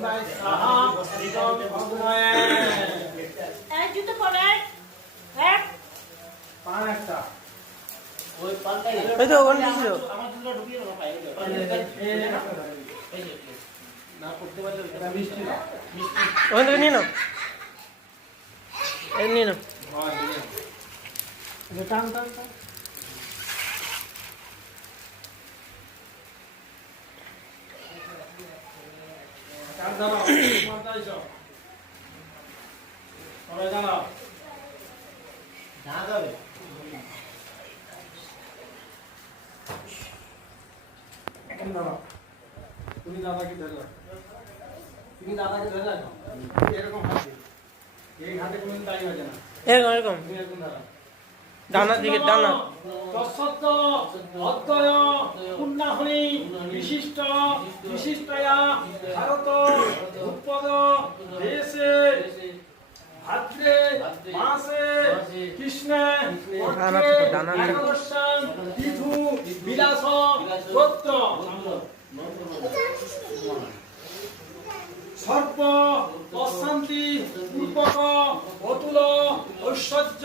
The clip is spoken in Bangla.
বাই সাহা রিতম ভগময়ে এক জুতো পরে এক পান একটা ওই পাল্টাই এই তো ওখানে ছিল আমার দুটো ঢুকিয়ে দাও পাই না করতে পারলে এটা মিষ্টি না ওখান থেকে নিয়ে নাও এই নিয়ে নাও হয় এটা টান টান টান টান দাও মারতে আইছো সবাই জানাও না যাবে তুমি দাদাকে ধরে রাখো তুমি দাদাকে ধরে রাখো এরকম হাতে এই হাতে কোনো দাঁড়িয়ে আছে না এরকম এরকম তুমি এরকম দাঁড়াও ডানার দিকে ডানা তৎসত্য অদ্বয় পুণ্যাহনি বিশিষ্ট বিশিষ্টয়া ভারত উৎপদ দেশে ভাদ্রে মাসে কৃষ্ণে একাদশান বিধু বিলাস গোত্র সর্ব অশান্তি পূর্বক অতুল ঐশ্বর্য